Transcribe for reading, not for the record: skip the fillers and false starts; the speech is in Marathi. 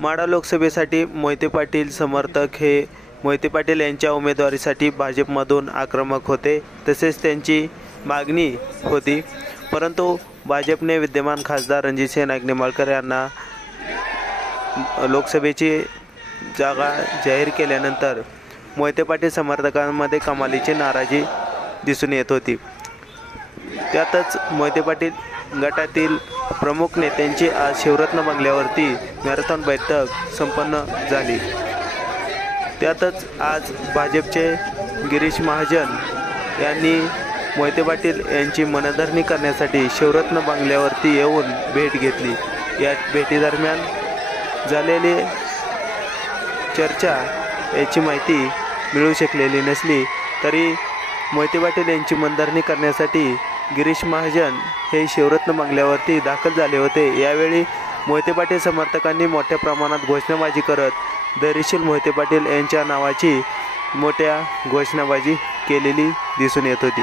माढा लोकसभेसाठी मोहिते पाटील समर्थक हे मोहिते पाटील यांच्या उमेदवारीसाठी भाजपमधून आक्रमक होते, तसेच त्यांची मागणी होती। परंतु भाजपने विद्यमान खासदार रणजितसिंह नाईक निंबाळकर यांना लोकसभेची जागा जाहीर केल्यानंतर मोहिते पाटील समर्थकांमध्ये कमालीची नाराजी दिसून येत होती। त्यातच मोहिते पाटील गटातील प्रमुख नेत्यांची आज शिवरत्न बंगल्यावरती मॅरेथॉन बैठक संपन्न झाली। त्यातच आज भाजपचे गिरीश महाजन यांनी मोहिते पाटील यांची मनधरणी करण्यासाठी शिवरत्न बंगल्यावरती येऊन भेट घेतली। या भेटीदरम्यान झालेली चर्चा याची माहिती मिळू शकलेली नसली तरी मोहिते पाटील यांची मनधरणी करण्यासाठी गिरीश महाजन हे शिवरत्न बंगल्यावरती दाखल झाले होते। यावेळी मोहिते पाटील समर्थकांनी मोठ्या प्रमाणात घोषणाबाजी करत धैर्यशील मोहिते पाटील यांच्या नावाची मोठ्या घोषणाबाजी केलेली दिसून येत होती।